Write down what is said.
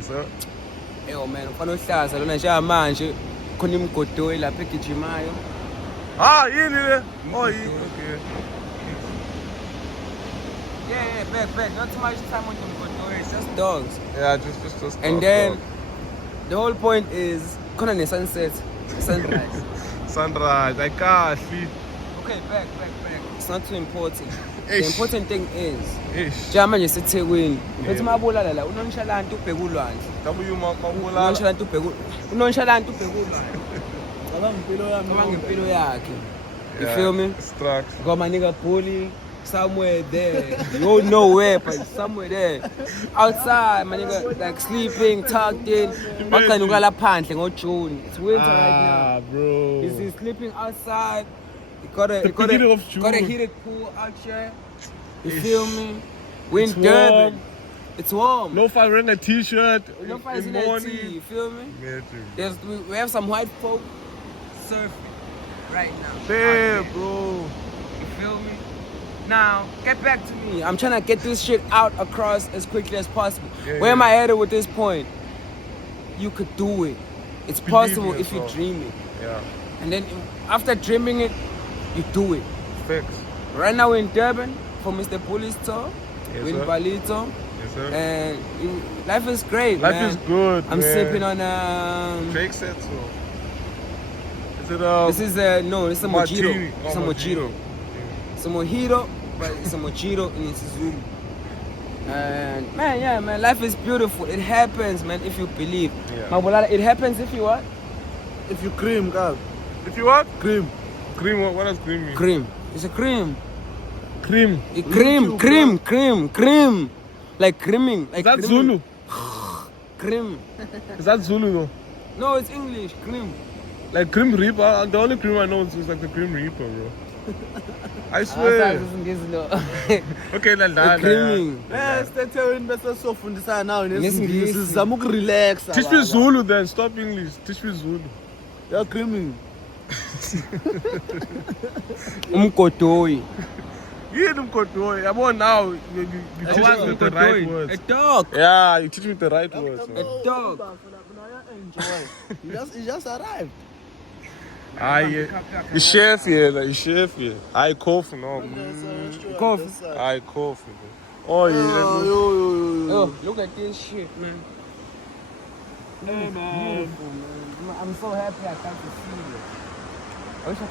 Yes sir. Eyo man, ufana ohlaza lona njengamanje khona imgodoyi lapha egijimayo. Yini le? Oh, yini. Okay. Yeah, back. Not too much time on them godoyi, it's just dogs. Yeah, just And then the whole point is khona ne sunset, sunrise. Sunrise, I can't sleep. Okay, back. It's not too important. The Ish. important thing is Ish. njengamanje siThekwini. Uthi mabulala la unonchalanti ubheka ulwandle. W mabulala. Unonchalanti ubheka ulwandle. Cabanga impilo yakhe. You feel me? Struck. Got my nigga Bully somewhere there. You don't know where, but somewhere there. Outside, my nigga like sleeping, tucked in. Bakani ukala phandle ngoJune. It's winter right now. Bro. He's sleeping outside. You got a heated pool out here. You feel me? We're in Durban. It's warm. No fire wearing a t-shirt. No fire in the the morning. tea. You feel me? Yeah, We have some white folk surfing right now. damn, bro. You feel me? Now, get back to me. I'm trying to get this shit out across as quickly as possible. Where am I headed with this point? You could do it. It's possible if you dream it. Yeah. And then after dreaming it, you do it. Fix. Right now we're in Durban for Mr. Bully's tour. Yes, we're in sir. Palito. Yes, sir. And life is great, Life man. is good, I'm man. sipping on Drake said so. Is it this is a mojito. martini? It's a mojito. It's a mojito, but it's a mojito in its Zulu. And man, life is beautiful. It happens, man, if you believe. Yeah. Mabulala, it happens if you what? If you cream, guys. If you what? Cream. Cream, what does cream mean? Cream. It's a cream. Cream. Cream. Like creaming. Like Is that creaming. Zulu? Cream. Is that Zulu though? No, it's English. Cream. Like Grim Reaper? The only cream I know is like the Grim Reaper, bro. I swear. Okay, Creaming. Sithethe bese sofundisa nawe Nesingisi. nesingisi sizama ukurelaxa. Teach me Zulu then. Stop English. Teach me Zulu. You're creaming. Umgodoyi. Yini umgodoyi? Yabo now you teach me the right words. A dog. Yeah, you teach me the right words. A dog. You just arrived. You chef here, like you chef here. I cough no. Cough. I cough. Oh yeah. Oh, look at this shit, man. Hey, man. Beautiful, man. I'm so happy I got to see you. I wish I